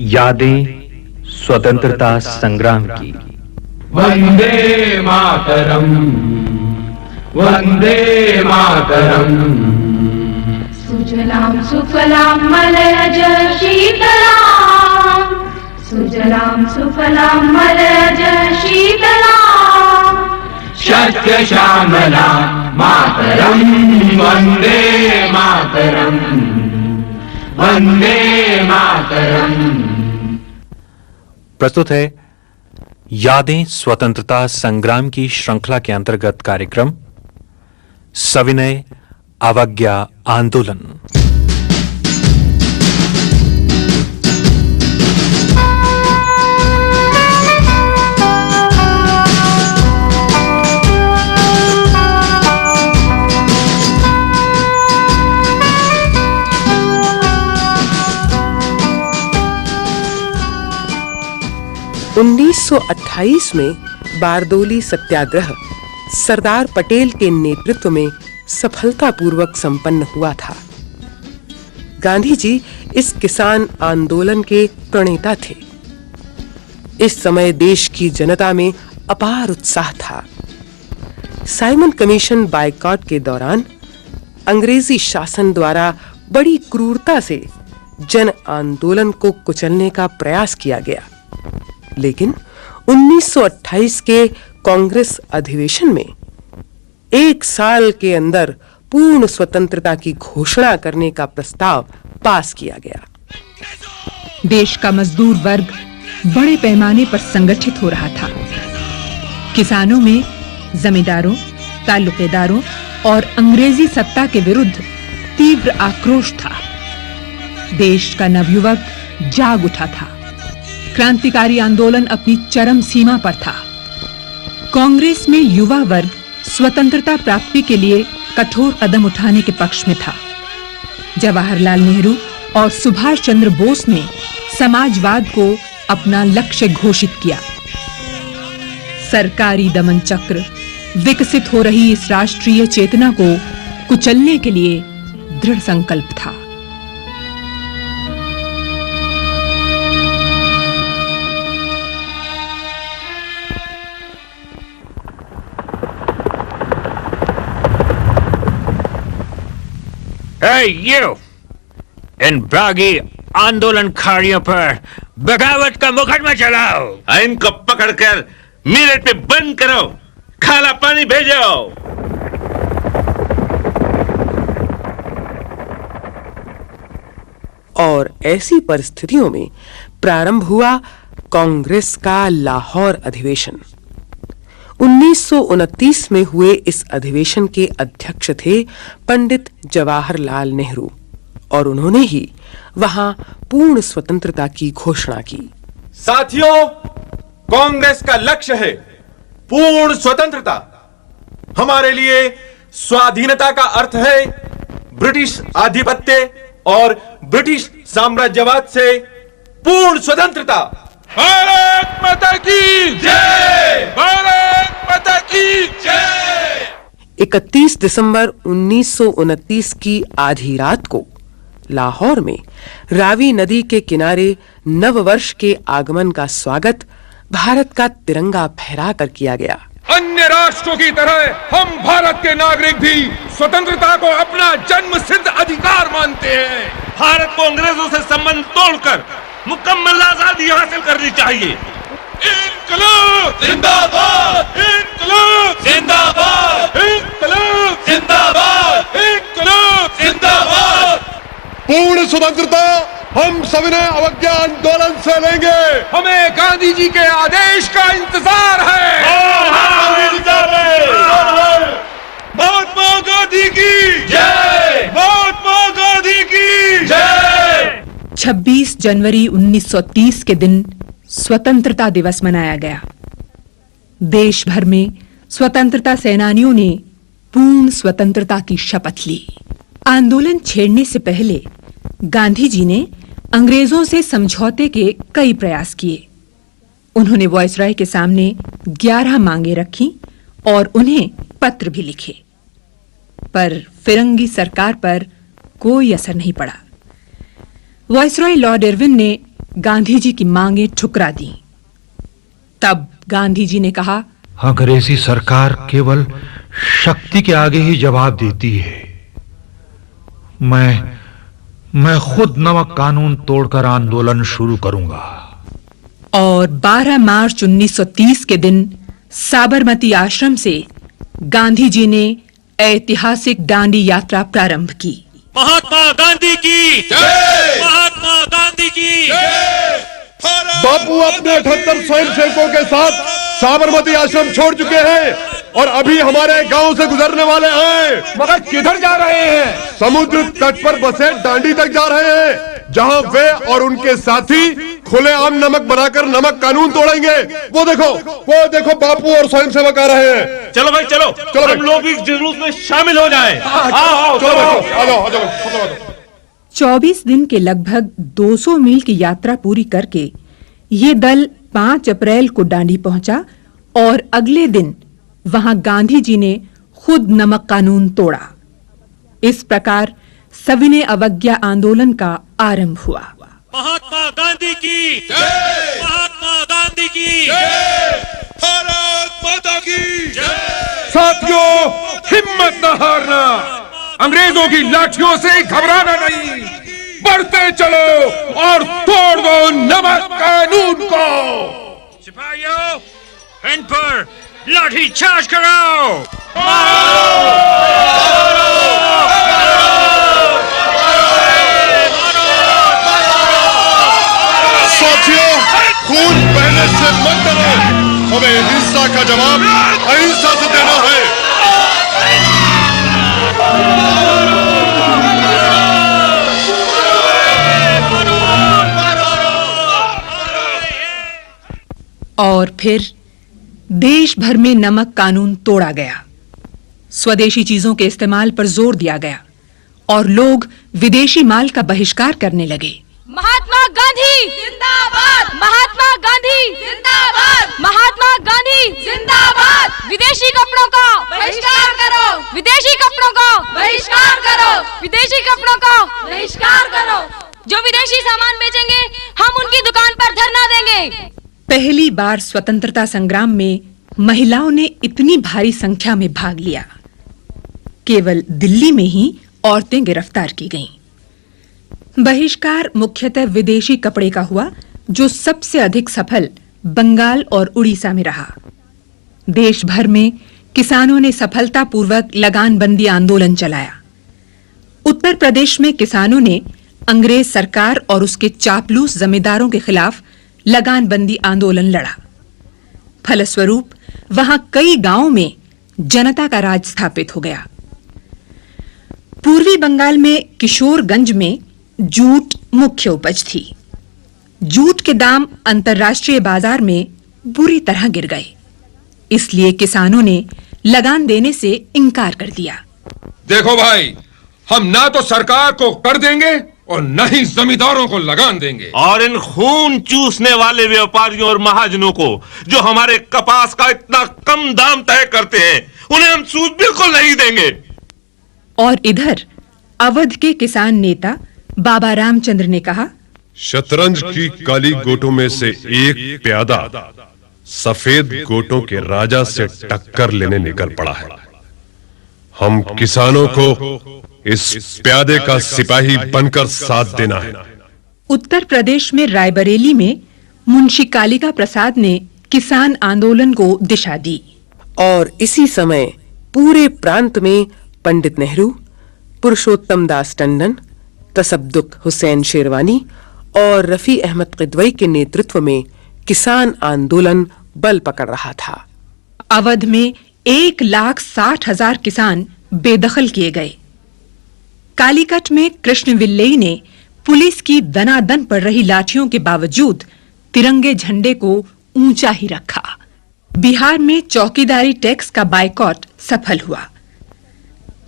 यादें स्वतंत्रता संग्राम की। वंदे मातरम, वंदे मातरम। सुजलाम सुफलाम मलयज शीतलाम, सुजलाम सुफलाम मलयज शीतलाम। सत्य श्यामला मातरम, वंदे मातरम, वंदे मातरम। प्रस्तुत है यादें स्वतंत्रता संग्राम की श्रृंखला के अंतर्गत कार्यक्रम सविनय अवज्ञा आंदोलन। 1928 में बारदोली सत्याग्रह सरदार पटेल के नेतृत्व में सफलतापूर्वक संपन्न हुआ था। गांधी जी इस किसान आंदोलन के प्रणेता थे। इस समय देश की जनता में अपार उत्साह था। साइमन कमीशन बायकॉट के दौरान अंग्रेजी शासन द्वारा बड़ी क्रूरता से जन आंदोलन को कुचलने का प्रयास किया गया, लेकिन 1928 के कांग्रेस अधिवेशन में 1 साल के अंदर पूर्ण स्वतंत्रता की घोषणा करने का प्रस्ताव पास किया गया। देश का मजदूर वर्ग बड़े पैमाने पर संगठित हो रहा था। किसानों में जमींदारों, ताल्लुकेदारों और अंग्रेजी सत्ता के विरुद्ध तीव्र आक्रोश था। देश का नवयुवक जाग उठा था। क्रांतिकारी आंदोलन अपनी चरम सीमा पर था। कांग्रेस में युवा वर्ग स्वतंत्रता प्राप्ति के लिए कठोर कदम उठाने के पक्ष में था। जवाहरलाल नेहरू और सुभाष चंद्र बोस ने समाजवाद को अपना लक्ष्य घोषित किया। सरकारी दमन चक्र विकसित हो रही इस राष्ट्रीय चेतना को कुचलने के लिए दृढ़ संकल्प था। You! इन बागी आंदोलनकारियों पर बगावत का मुकदमा चलाओ। इनको पकड़कर मीरठ पे बंद करो, खाला पानी भेजो। और ऐसी परिस्थितियों में प्रारंभ हुआ कांग्रेस का लाहौर अधिवेशन। 1929 में हुए इस अधिवेशन के अध्यक्ष थे पंडित जवाहरलाल नेहरू, और उन्होंने ही वहां पूर्ण स्वतंत्रता की घोषणा की। साथियों, कांग्रेस का लक्ष्य है पूर्ण स्वतंत्रता। हमारे लिए स्वाधीनता का अर्थ है ब्रिटिश आधिपत्य और ब्रिटिश साम्राज्यवाद से पूर्ण स्वतंत्रता। भारत माता की जय! भारत माता की जय! 31 दिसंबर 1929 की आधी रात को लाहौर में रावी नदी के किनारे नववर्ष के आगमन का स्वागत भारत का तिरंगा फहराकर किया गया। अन्य राष्ट्रों की तरह हम भारत के नागरिक भी स्वतंत्रता को अपना जन्मसिद्ध अधिकार मानते हैं। भारत को अंग्रेजों से संबंध तोड़कर मुकम्मल आजादी हासिल करनी चाहिए। इनकलाब जिंदाबाद! इनकलाब जिंदाबाद! इनकलाब जिंदाबाद! इनकलाब जिंदाबाद! पूर्ण स्वतंत्रता हम सविनय अवज्ञा आंदोलन से लेंगे। हमें गांधी जी के आदेश का इंतजार है। महात्मा गांधी की जय! महात्मा गांधी की जय! 26 जनवरी 1930 के दिन स्वतंत्रता दिवस मनाया गया। देश भर में स्वतंत्रता सेनानियों ने पूर्ण स्वतंत्रता की शपथ ली। आंदोलन छेड़ने से पहले गांधी जी ने अंग्रेजों से समझौते के कई प्रयास किए। उन्होंने वायसराय के सामने 11 मांगे रखी और उन्हें पत्र भी लिखे, पर फिरंगी सरकार पर कोई असर नहीं पड़ा। वायसराय लॉर्ड इरविन ने गांधी जी की मांगें ठुकरा दी। तब गांधी जी ने कहा, अंग्रेजी सरकार केवल शक्ति के आगे ही जवाब देती है। मैं खुद नमक कानून तोड़कर आंदोलन शुरू करूंगा। और 12 मार्च 1930 के दिन साबरमती आश्रम से गांधी जी ने ऐतिहासिक दांडी यात्रा प्रारंभ की। महात्मा गांधी की जय, महात्मा गांधी की जय। बापू अपने 78 स्वयंसेवकों के साथ साबरमती आश्रम छोड़ चुके हैं और अभी हमारे गांव से गुजरने वाले हैं। मगर किधर जा रहे हैं? समुद्र तट पर बसे दांडी तक जा रहे हैं, जहां वे और उनके साथी खुलेआम नमक बनाकर नमक कानून तोड़ेंगे। वो देखो बापू और स्वयंसेवक आ रहे हैं। चलो भाई चलो, हम लोग भी जुलूस में शामिल हो जाएं। आओ, चलो आ जाओ। 24 दिन के लगभग 200 मील की यात्रा पूरी करके ये दल 5 अप्रैल को दांडी पहुंचा और अगले दिन वहां गांधी जी ने खुद नमक कानून तोड़ा। इस प्रकार सविनय अवज्ञा आंदोलन का आरंभ हुआ। महात्मा गांधी की जय, महात्मा गांधी की जय, भारत माता की जय। साथियों, हिम्मत न हारना, अंग्रेजों की लाठियों से घबराना नहीं, बढ़ते चलो और तोड़ दो नमक कानून को। सिपाहियों, इन पर लाठी चार्ज कराओ। साथियों, खून बहने से मत डरो, हमें हिंसा का जवाब अहिंसा से देना है। और फिर देश भर में नमक कानून तोड़ा गया। स्वदेशी चीजों के इस्तेमाल पर जोर दिया गया और लोग विदेशी माल का बहिष्कार करने लगे। महात्मा गांधी जिंदाबाद, महात्मा गांधी जिंदाबाद, महात्मा गांधी जिंदाबाद। विदेशी कपड़ों का बहिष्कार करो, विदेशी कपड़ों का बहिष्कार करो, विदेशी कपड़ों का बहिष्कार करो। जो विदेशी सामान बेचेंगे हम उनकी दुकान पर धरना देंगे। पहली बार स्वतंत्रता संग्राम में महिलाओं ने इतनी भारी संख्या में भाग लिया। केवल दिल्ली में ही औरतें गिरफ्तार की गईं। बहिष्कार मुख्यतः विदेशी कपड़े का हुआ, जो सबसे अधिक सफल बंगाल और उड़ीसा में रहा। देश भर में किसानों ने सफलतापूर्वक लगानबंदी आंदोलन चलाया। उत्तर प्रदेश में किसानों ने अंग्रेज सरकार और उसके चापलूस जमींदारों के खिलाफ लगानबंदी आंदोलन लड़ा। फलस्वरूप वहां कई गांवों में जनता का राज स्थापित हो गया। पूर्वी बंगाल में किशोरगंज में जूट मुख्य उपज थी। जूट के दाम अंतर्राष्ट्रीय बाजार में बुरी तरह गिर गए, इसलिए किसानों ने लगान देने से इनकार कर दिया। देखो भाई, हम ना तो सरकार को कर देंगे और न ही जमींदारों को लगान देंगे। और इन खून चूसने वाले व्यापारियों और महाजनों को, जो हमारे कपास का इतना कम दाम तय करते हैं, उन्हें हम सूद बिल्कुल नहीं देंगे। और इधर अवध के किसान नेता बाबा रामचंद्र ने कहा, शतरंज की काली गोटों में से एक प्यादा सफेद गोटों के राजा से टक्कर लेने निकल पड़ा है। हम किसानों को इस प्यादे का सिपाही बनकर साथ देना है। उत्तर प्रदेश में रायबरेली में मुंशी कालिका प्रसाद ने किसान आंदोलन को दिशा दी। और इसी समय पूरे प्रांत में पंडित नेहरू, पुरुषोत्तम दास टंडन, तसब्दुक हुसैन शेरवानी और रफी अहमद किदवई के नेतृत्व में किसान आंदोलन बल पकड़ रहा था। अवध में 1,60,000 किसान बेदखल किए गए। कालीकट में कृष्ण विल्लेई ने पुलिस की दनादन पड़ रही लाठियों के बावजूद तिरंगे झंडे को ऊंचा ही रखा। बिहार में चौकीदारी टैक्स का बायकॉट सफल हुआ।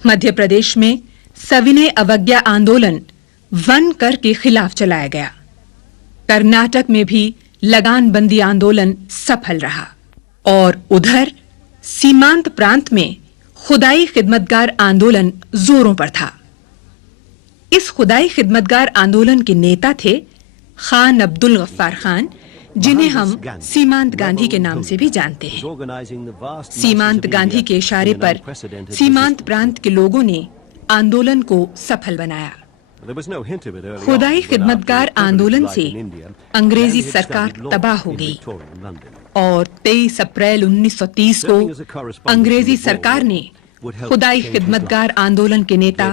मध्य प्रदेश में सविनय अवज्ञा आंदोलन वन कर के खिलाफ चलाया गया। कर्नाटक में भी लगानबंदी आंदोलन सफल रहा। और उधर सीमांत प्रांत में खुदाई खिदमतगार आंदोलन जोरों पर था। इस खुदाई खिदमतगार आंदोलन के नेता थे खान अब्दुल गफ्फार खान, जिन्हें हम सीमांत गांधी के नाम से भी जानते हैं। सीमांत गांधी के इशारे पर सीमांत प्रांत के लोगों ने आंदोलन को सफल बनाया। खुदाई खिदमतगार आंदोलन से अंग्रेजी सरकार तबाह हो गई और 23 अप्रैल 1930 को अंग्रेजी सरकार ने खुदाई खिदमतगार आंदोलन के नेता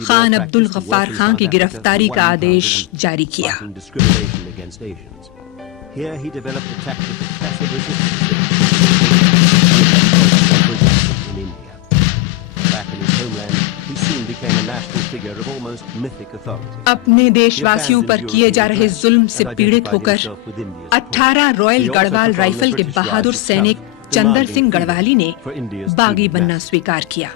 खान अब्दुल गफ्फार खान की गिरफ्तारी का आदेश जारी किया। अपने देशवासियों पर किए जा रहे जुल्म से पीड़ित होकर 18 रॉयल गढ़वाल राइफल के बहादुर सैनिक चंदर सिंह गढ़वाली ने बागी बनना स्वीकार किया।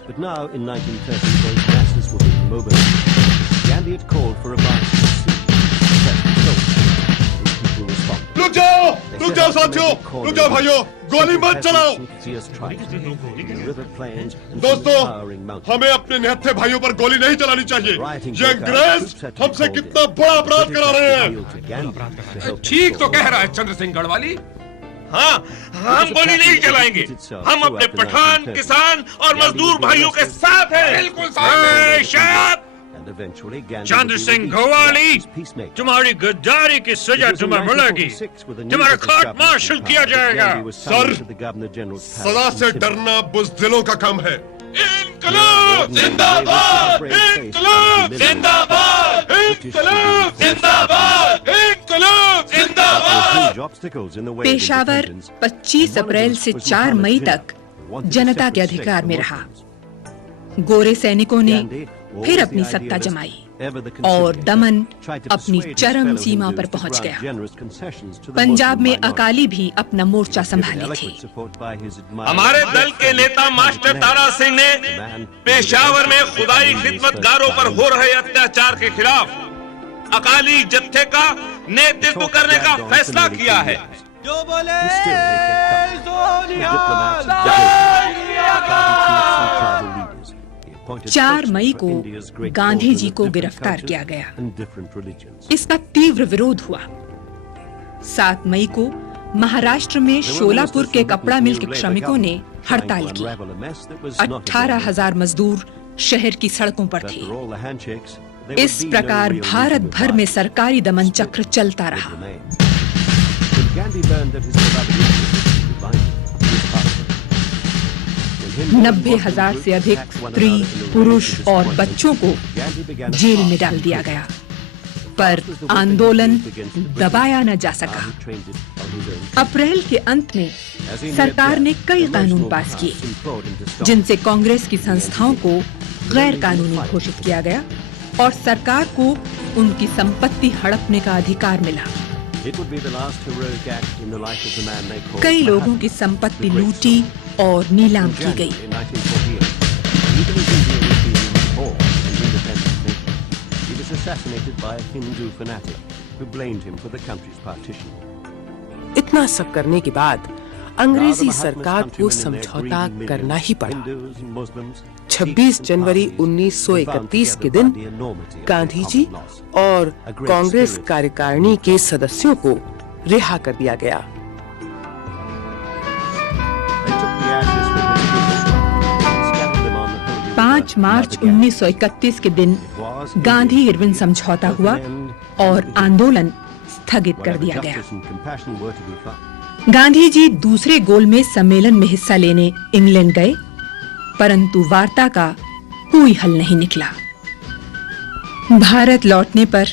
रुक जाओ साथियों, रुक जाओ भाइयों, गोली मत चलाओ। दोस्तों, हमें अपने निहत्थे भाइयों पर गोली नहीं चलानी चाहिए। ये अंग्रेज हमसे कितना बड़ा अपराध करा रहे हैं। ठीक तो कह रहा है चंद्र सिंह गढ़वाली। हाँ, हम गोली नहीं चलाएंगे। हम अपने पठान, किसान और मजदूर भाइयों के साथ हैं। बिल्कुल चंद्र सिंह गढ़वाली, तुम्हारी गद्दारी की सजा तुम्हें मिलेगी। तुम्हारा कोर्ट मार्शल किया जाएगा। सर, सजा से डरना बुज़दिलों का काम है। इंकलाब जिंदाबाद, इंकलाब जिंदाबाद, इंकलाब जिंदाबाद, इंकलाब जिंदाबाद। पेशावर 25 अप्रैल से 4 मई तक जनता के अधिकार में रहा। गोरे सैनिकों ने फिर अपनी सत्ता जमाई और दमन अपनी चरम सीमा पर पहुंच गया। पंजाब में अकाली भी अपना मोर्चा संभाले थे। हमारे दल के नेता मास्टर तारा सिंह ने पेशावर में खुदाई खिदमतगारों पर हो रहे अत्याचार के खिलाफ अकाली जत्थे का नेतृत्व करने का फैसला किया है। जो बोले 4 मई को गांधी जी को गिरफ्तार किया गया। इसका तीव्र विरोध हुआ। 7 मई को महाराष्ट्र में शोलापुर के कपड़ा मिल के श्रमिकों ने हड़ताल की। 18,000 मजदूर शहर की सड़कों पर थे। इस प्रकार भारत भर में सरकारी दमन चक्र चलता रहा। 90,000 से अधिक स्त्री, पुरुष और बच्चों को जेल में डाल दिया गया, पर आंदोलन दबाया न जा सका। अप्रैल के अंत में सरकार ने कई कानून पास किए, जिनसे कांग्रेस की संस्थाओं को गैर कानूनी घोषित किया गया और सरकार को उनकी संपत्ति हड़पने का अधिकार मिला। कई लोगों की संपत्ति लूटी और नीलाम की गई। इतना सब करने के बाद अंग्रेजी सरकार को समझौता करना ही पड़ा। 26 जनवरी 1931 के दिन गांधी जी और कांग्रेस कार्यकारिणी के सदस्यों को रिहा कर दिया गया। मार्च 1931 के दिन गांधी इरविन समझौता हुआ और आंदोलन स्थगित कर दिया गया। गांधी जी दूसरे गोलमेज सम्मेलन में हिस्सा लेने इंग्लैंड गए, परंतु वार्ता का कोई हल नहीं निकला। भारत लौटने पर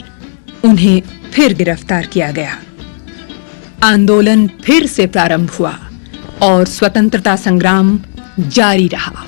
उन्हें फिर गिरफ्तार किया गया। आंदोलन फिर से प्रारंभ हुआ और स्वतंत्रता संग्राम जारी रहा।